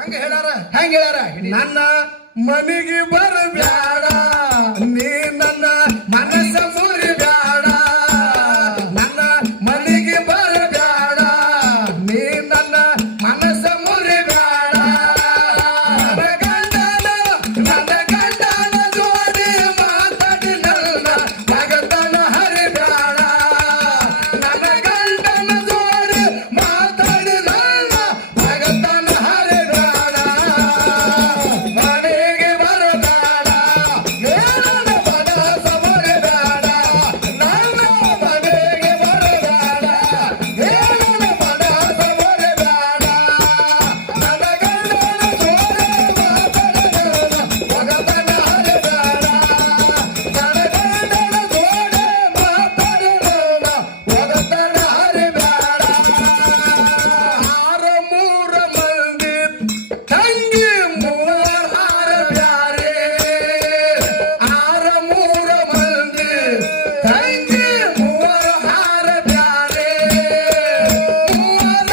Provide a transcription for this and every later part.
ಹಂಗ ಹೇಳ್ಯಾರ. ಹೆಂಗ ಹೇಳ್ಯಾರ? ನನ್ನ ಮನೆಗೆ ಬರಬ್ಯಾಡ, ನೀ ನನ್ನ ಮನಸ್ಸ ಮುರಿಬ್ಯಾಡ. ನನ್ನ ಮನೆಗೆ ಬರಬ್ಯಾಡ, ನೀ ನನ್ನ ಮನಸ್ಸ ಮುರಿಬ್ಯಾಡ. ನನ್ನ ಗಂಡನ ಜೋಡಿ ಮಾತಾಡಿ ನನ್ನ ಮಗತನ ಹರಿಬ್ಯಾಡ. ನನ್ನ ಗಂಡನ ಜೋಡಿ ಮಾತಾಡಿ ನನ್ನ ಮಗತನ ಹರಿಬ್ಯಾಡ. ಮನೆಗೆ ಬರಬೇಡ, ನನ್ನ ಮನಸ್ಸ ಮುರಿಬ್ಯಾಡ. ನನ್ನ ಮನೆಗೆ ಬರಬೇಡ, ನನ್ನ ಮನಸ್ಸ ಮುರಿಬ್ಯಾಡ. ನನ್ನ ಗಂಡನ ಜೋಡಿ ಮಾತಾಡಿ ಮಗತನ ಹರಿಬ್ಯಾಡ. ನನ್ನ ಗಂಡನ ಜೋಡಿ ಮಾತಾಡಿ ಮಗತನ ಹರಿಬ್ಯಾಡ. ಆರ ಮೂರ ಮಂದಿ ತಂಗಿ ಮೂವರ ಹಾರ ಬ್ಯಾರೆ. ಆರ ಮೂರ ಮಂದಿ ತಂಗಿ ಮೂವರ ಹಾರ ಬ್ಯಾರೆ. ಮೂವರ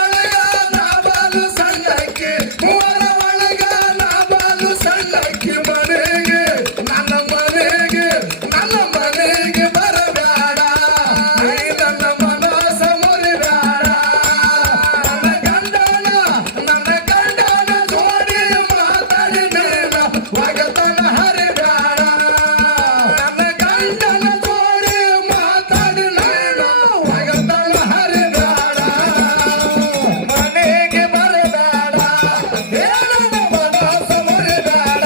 ಒಳಗ ನಾಬಾಲು ಸಣ್ಣಕ್ಕಿ, ಮೂವರ ಒಳಗ ನಾಬಾಲು ಸಣ್ಣಕ್ಕಿ. ಮನೆಗೆ ನನ್ನ ಮನೆಗೆ ಬರಬೇಡ, ನೀ ನನ್ನ ಮನಸ್ಸ ಮುರಿಬ್ಯಾಡ. ನನ್ನ ಗಂಡನ ಜೋಡಿ ಮಾತಾಡಿ ನೀನ ಒಗತನ ಹರಿಬ್ಯಾಡ. ನನ್ನ ಗಂಡನ ಜೋಡಿ ಮಾತಾಡಿ ನೀನ ಒಗತನ ಹರಿಬ್ಯಾಡ. ಮನೆಗೆ ಬರಬೇಡ, ನನ್ನ ಮನಸ್ಸ ಮುರಿಬ್ಯಾಡ.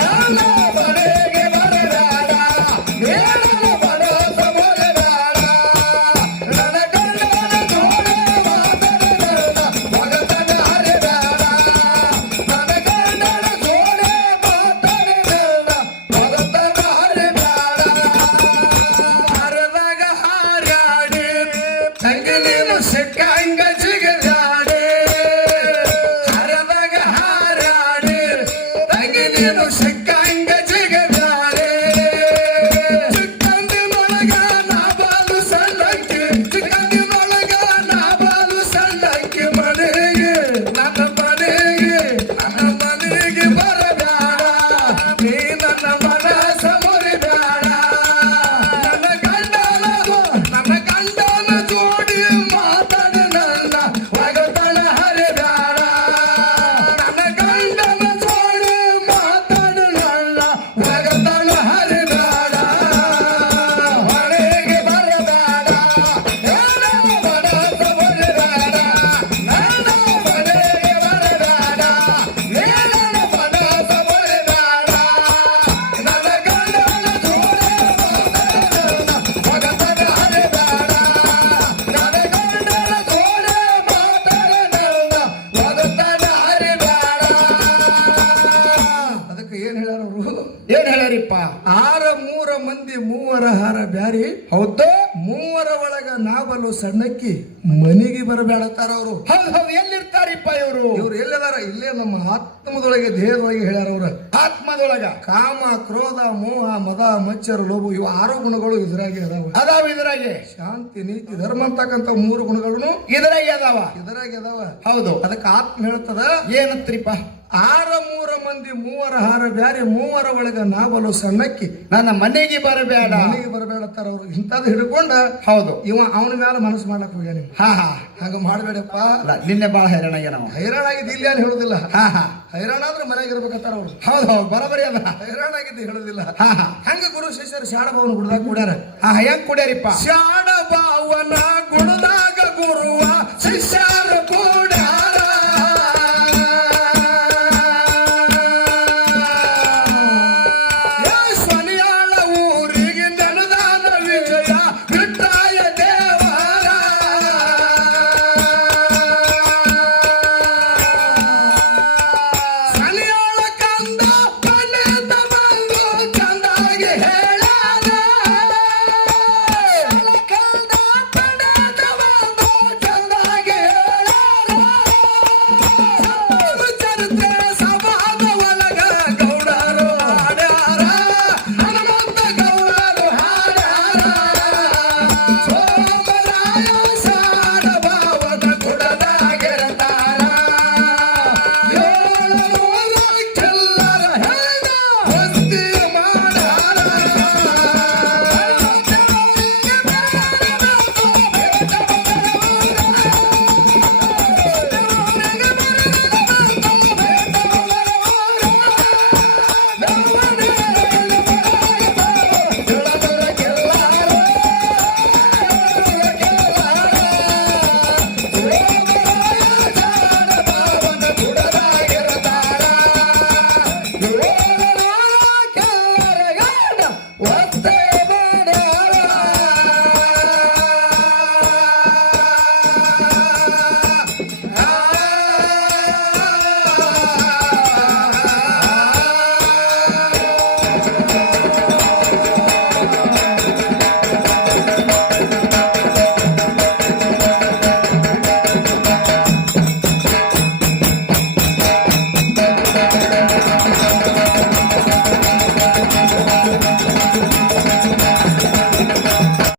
ನನ್ನ ಮನೆಗೆ ಬರಬೇಡ, ನನ್ನ ಮನಸ್ಸ ಮುರಿಬ್ಯಾಡ. ನನ್ನ ಗಂಡನ ಜೋಡಿ ಮಾತಾಡಿ ನೀನ ಒಗತನ ಹರಿಬ್ಯಾಡ. ನನ್ನ ಗಂಡನ ಜೋಡಿ ಮಾತಾಡಿ ನೀನ ಒಗತನ ಹರಿಬ್ಯಾಡ. ಹರದಾಗ ಹಾರ್ಯಾಡಿ ತಂಗಿ ನೀನು ಸಿಕ್ಕಂಗ ಜಿಗಿದಾಡಿ. ಹರದಾಗ ಹಾರ್ಯಾಡಿ ತಂಗಿ ನೀನು ಸಿಕ್ಕಂಗ ಜಿಗಿದಾಡಿ. ಚಿಕ್ಕಂದಿನೊಳಗ ನಾಬಾಲು ಸಣ್ಣಕ್ಕಿ, ಚಿಕ್ಕಂದಿನೊಳಗ ನಾಬಾಲು ಸಣ್ಣಕ್ಕಿ. ಮನೆಗೆ ನನ್ನ ಮನೆಗೆ ಬರಬೇಡ, ನೀ ನನ್ನ ಮನಸ್ಸ ಮುರಿಬ್ಯಾಡ. ನನ್ನ ಗಂಡನ ಜೋಡಿ ಮಾತಾಡಿ ನನ್ನ ಒಗತನ ಹರಿಬ್ಯಾಡ. ನನ್ನ ಗಂಡನ ಜೋಡಿ ಮಾತಾಡಿ ನನ್ನ ಒಗತನ ಹರಿಬ್ಯಾಡ. ಮನೆಗೆ ಬರಬೇಡ, ನನ್ನ ಮನಸ್ಸ ಮುರಿಬ್ಯಾಡ. ನನ್ನ ಮನೆಗೆ ಬರಬೇಡ, ನನ್ನ ಮನಸ್ಸ ಮುರಿಬ್ಯಾಡ. ನನ್ನ ಗಂಡನ ಜೋಡಿ ಮಾತಾಡಿ ನನ್ನ ಒಗತನ ಹರಿಬ್ಯಾಡ. ನನ್ನ ಗಂಡನ ಜೋಡಿ ಮಾತಾಡಿ ನನ್ನ ಒಗತನ ಹರಿಬ್ಯಾಡ. ಅದಕ್ಕೆ ಏನ್ ಹೇಳ್ಯಾರ ಅವರು? ಏನ್ ಹೇಳ್ಯಾರಿಪ್ಪ? ಆರ ಮೂರ ಮಂದಿ ಮೂವರ ಹಾರ ಬ್ಯಾರಿ. ಹೌದು ಮೂವರ ಒಳಗ ನಾಬಲು ಸಣ್ಣಕ್ಕಿ, ಮನೆಗೆ ಬರಬೇಡತ್ತಾರ ಅವರು. ಹೌದು ಹೌದು. ಎಲ್ಲಿರ್ತಾರಿಪ್ಪ ಇವರು? ಇವ್ರು ಎಲ್ಲದಾರ? ಇಲ್ಲೇ ನಮ್ಮ ಆತ್ಮದೊಳಗೆ ದೇಹದೊಳಗೆ ಹೇಳ್ಯಾರ ಅವ್ರ. ಆತ್ಮದೊಳಗ ಕಾಮ, ಕ್ರೋಧ, ಮೋಹ, ಮದ, ಮಚ್ಚರ, ಲೋಭ ಇವು 6 ಗುಣಗಳು ಇದ್ರಾಗೆ ಅದಾವ. ಅದಾವ ಇದ್ರಾಗೆ. ಶಾಂತಿ, ನೀತಿ, ಧರ್ಮ ಅಂತಕ್ಕಂಥ 3 ಗುಣಗಳನ್ನು ಇದ್ರಾಗೆ ಅದಾವ. ಇದರಾಗೆ ಅದಾವ. ಹೌದು. ಅದಕ್ಕೆ ಆತ್ಮ ಹೇಳ್ತದ ಏನಂತ್ರಿಪ್ಪ? ಆರ ಮೂರ ಮಂದಿ ಮೂವರ ಹಾರ ಬ್ಯಾರಿ, ಮೂವರ ಒಳಗ ನಾಬಲು ಸಣ್ಣಕ್ಕಿ, ನನ್ನ ಮನೆಗೆ ಬರಬೇಡ, ಮನೆಗೆ ಬರಬೇಡತ್ತಾರ ಅವ್ರು. ಇಂಥದ್ದು ಹಿಡ್ಕೊಂಡ ಹೌದು ಇವ ಅವನ ಮೇಲೆ ಮನಸ್ಸು ಮಾಡ್ಲಕ್ ಹೋಗ್ಯಾನ. ಹಾ ಹಾ. ಹಂಗ ಮಾಡ್ಬೇಡಪ್ಪ. ನಿನ್ನೆ ಬಾಳ ಹೈರಾಣಾಗ್ಯ ನಾವು. ಹೈರಾಣಾಗಿದ್ದು ಇಲ್ಲಿ ಅಲ್ಲಿ ಹೇಳುದಿಲ್ಲ. ಹಾ ಹಾ. ಹೈರಾಣ ಅಂದ್ರೆ ಮನೆಗೆ ಇರ್ಬೇಕತ್ತಾರ ಅವ್ರು. ಹೌದು ಹೌದು. ಬರಬರಿ ಅದ. ಹೈರಾಣಾಗಿದ್ದು ಹೇಳುದಿಲ್ಲ. ಹಾ ಹಾ. ಹಂಗ ಗುರು ಶಿಷ್ಯರು ಶಾಣಭವನ ಗುಡ್ದಾಗ ಕೂಡ್ಯಾರ. ಹಾ ಹೆಂಗ್ ಕುಡಿಯಾರಿಪ್ಪ? ಶಾಣಭಾವನ ಗುಡ್ದಾಗ ಗುರುವ ಶಿಷ್ಯರ